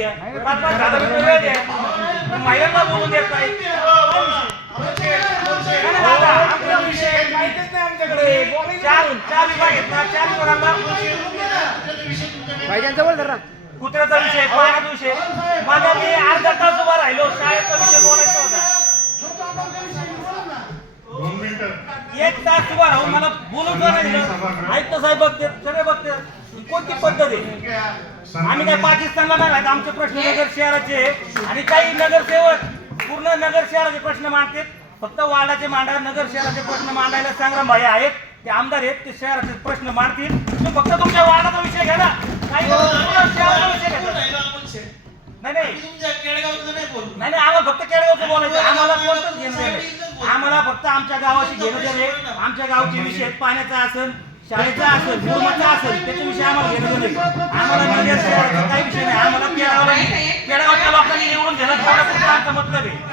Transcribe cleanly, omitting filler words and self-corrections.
द्या, 5-5 मिनिटं वेळ द्या. महिलांना बोलून देत नाही. आपला विषय माहितीच नाही आमच्याकडे. चार विभाग आहेत ना, 4 विभागांना कुत्र्याचा विषय, पाण्याचा विषय. माझ्या मी अर्धा तास उभा राहिलो, शाळेचा विषय बोलायचा होता. 1 तास उभा राहून मला बोलून नाही दिलं. आयुक्त साहेब बघते, सगळे बघते. कोणती पद्धत आहे? आम्ही काय पाकिस्तानला नाही राहत. आमचे प्रश्न नगर शहराचे आणि काही नगरसेवक पूर्ण नगर शहराचे प्रश्न मांडतात. फक्त वार्डाचे मांडा, नगर शहराचे प्रश्न मांडायला संग्राम भाई आहेत, ते आमदार आहेत, ते शहराचे प्रश्न मांडतील. तुम्ही फक्त तुमच्या वार्डाचा विषय घ्या ना. काही शहराचा विषय घ्या. नाही आम्हाला फक्त केळगावचं बोलायचं. आम्हाला कोणतंच घेणं नाही. आम्हाला फक्त आमच्या गावाची घेणं देणे. आमच्या गावचे विषय पाण्याचा असेल, शाळेचा असेल, धर्माचा असेल, त्याच्या विषयी आम्हाला घेणं नाही. आम्हाला नगर शहराचा काही विषय नाही. आम्हाला केळगावच्या लोकांनी निवडून घेणं, आमचा मतलब आहे.